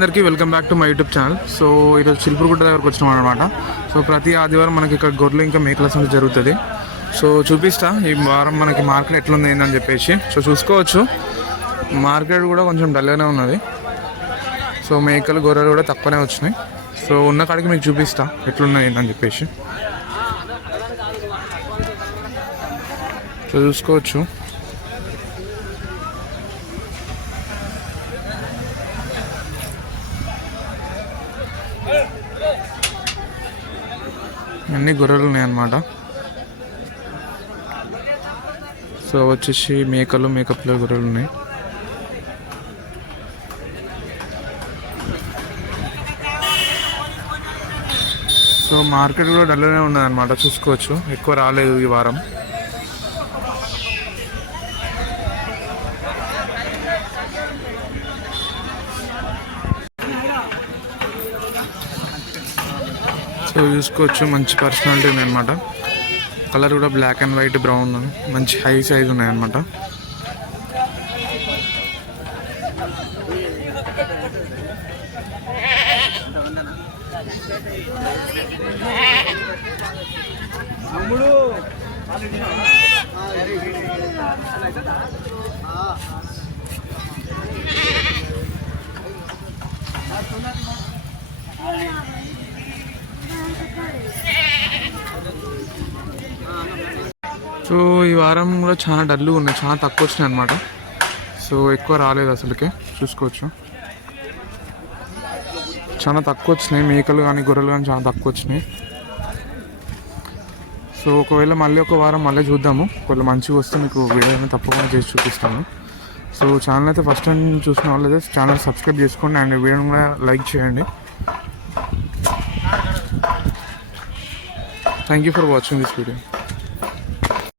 అందరికీ welcome back to my YouTube channel. So ఈరోజు చిలుపురుగుట్ట దగ్గరకు వచ్చినాం అనమాట సో ప్రతి ఆదివారం మనకి ఇక్కడ గొర్రెలు ఇంకా మేకల సంగతి జరుగుతుంది. సో చూపిస్తా. ఈ వారం మనకి మార్కెట్ ఎట్లుంది ఏందని చెప్పేసి. సో చూసుకోవచ్చు. మార్కెట్ కూడా కొంచెం డల్గానే ఉన్నది. సో మేకలు గొర్రెలు కూడా తక్కువనే వచ్చినాయి. సో ఉన్న కాడికి మీకు చూపిస్తా ఎట్లున్నది ఏందని చెప్పేసి. సో చూసుకోవచ్చు. అన్ని గొర్రెలు ఉన్నాయన్నమాట. సో వచ్చేసి మేకలు మేకప్లో గొర్రెలు ఉన్నాయి. సో మార్కెట్ కూడా డల్లోనే ఉన్నదన్నమాట చూసుకోవచ్చు. ఎక్కువ రాలేదు ఈ వారం. సో చూసుకోవచ్చు మంచి పర్సనాలిటీ ఉన్నాయన్నమాట కలర్ కూడా బ్లాక్ అండ్ వైట్ బ్రౌన్ మంచి హై సైజ్ ఉన్నాయన్నమాట. సో ఈ వారం కూడా చాలా డల్లు ఉన్నాయి. చాలా తక్కువ వచ్చినాయి అనమాట సో ఎక్కువ రాలేదు అసలుకే. చూసుకోవచ్చు. చాలా తక్కువ వచ్చినాయి మేకలు కానీ గొర్రెలు కానీ చాలా తక్కువ వచ్చినాయి సో ఒకవేళ మళ్ళీ ఒక వారం మళ్ళీ చూద్దాము. ఒకవేళ మంచిగా వస్తే మీకు వీడియో అనేది తప్పకుండా చేసి చూపిస్తాను. సో ఛానల్ అయితే ఫస్ట్ టైం చూసిన వాళ్ళు అయితే ఛానల్ సబ్స్క్రైబ్ చేసుకోండి అండ్ వీడియోని కూడా లైక్ చేయండి. Thank you for watching this video